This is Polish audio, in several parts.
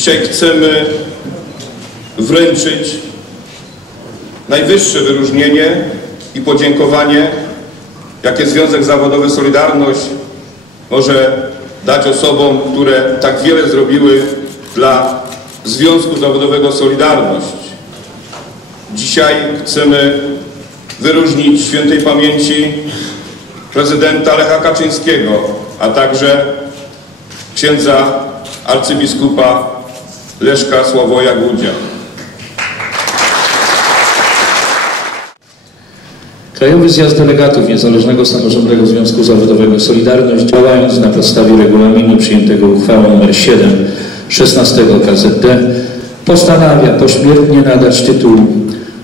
Dzisiaj chcemy wręczyć najwyższe wyróżnienie i podziękowanie, jakie Związek Zawodowy Solidarność może dać osobom, które tak wiele zrobiły dla Związku Zawodowego Solidarność. Dzisiaj chcemy wyróżnić świętej pamięci prezydenta Lecha Kaczyńskiego, a także księdza arcybiskupa Leszka Sławoja Gudzia. Krajowy Zjazd Delegatów Niezależnego Samorządnego Związku Zawodowego Solidarność działając na podstawie regulaminu przyjętego uchwałą nr 7 16 KZD postanawia pośmiertnie nadać tytuł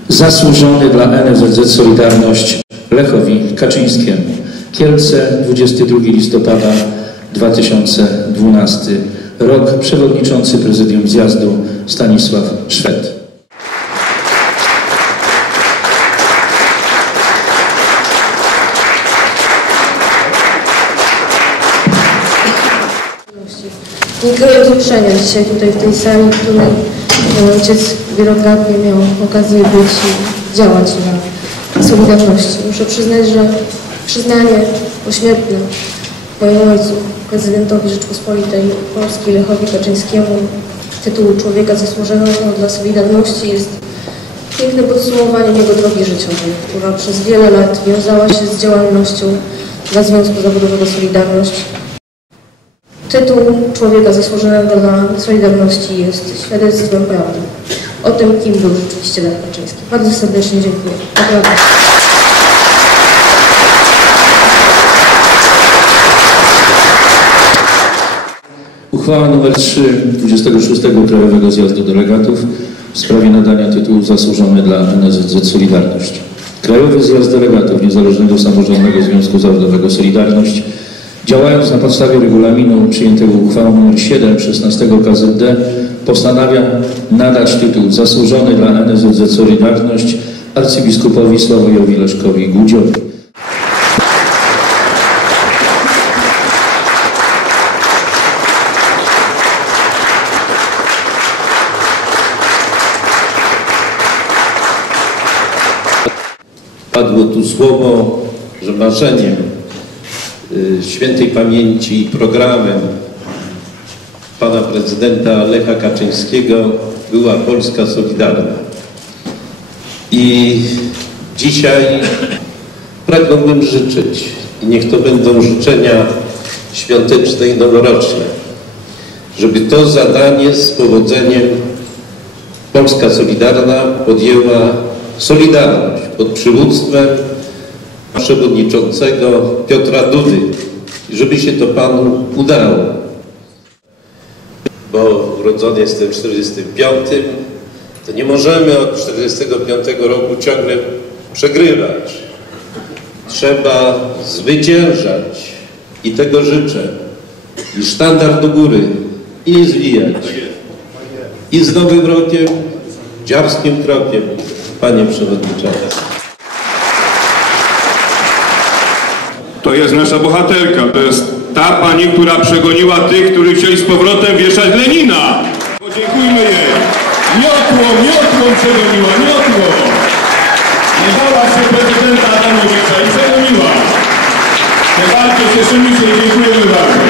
Zasłużony dla NSZZ Solidarność Lechowi Kaczyńskiemu. Kielce 22 listopada 2012 rok. Przewodniczący Prezydium Zjazdu Stanisław Szwed. Dziękuję wzruszenia dzisiaj tutaj w tej sali, w której mój ojciec wielokrotnie miał okazję być i działać na Solidarności. Muszę przyznać, że przyznanie pośmiertne mojemu ojcu, prezydentowi Rzeczpospolitej Polskiej Lechowi Kaczyńskiemu tytułu Człowieka Zasłużonego dla Solidarności jest pięknym podsumowaniem jego drogi życiowej, która przez wiele lat wiązała się z działalnością dla Związku Zawodowego Solidarność Tytuł Człowieka Zasłużonego dla Solidarności jest świadectwem prawdy o tym, kim był rzeczywiście Lech Kaczyński. Bardzo serdecznie dziękuję. Uchwała nr 3 26 Krajowego Zjazdu Delegatów w sprawie nadania tytułu zasłużony dla NSZZ Solidarność. Krajowy Zjazd Delegatów Niezależnego Samorządnego Związku Zawodowego Solidarność działając na podstawie regulaminu przyjętego uchwałą nr 7 16 KZD postanawia nadać tytuł zasłużony dla NSZZ Solidarność arcybiskupowi Sławojowi Leszkowi Gudziowi. Padło tu słowo, że marzeniem y, świętej pamięci i programem pana prezydenta Lecha Kaczyńskiego była Polska Solidarna. I dzisiaj pragnąłbym życzyć, i niech to będą życzenia świąteczne i noworoczne, żeby to zadanie z powodzeniem Polska Solidarna podjęła Solidarność pod przywództwem przewodniczącego Piotra Dudy. Żeby się to Panu udało. Bo urodzony jestem w 45, to nie możemy od 45 roku ciągle przegrywać. Trzeba zwyciężać i tego życzę. I sztandar do góry i nie zwijać. I z Nowym Rokiem, dziarskim krokiem, Panie Przewodniczący. To jest nasza bohaterka, to jest ta pani, która przegoniła tych, którzy chcieli z powrotem wieszać Lenina. Podziękujmy jej. Miotło, miotło przegoniła, miotło. Nie bała się prezydenta Adamowicza i przegoniła. Tym bardziej cieszymy się i dziękujemy bardzo.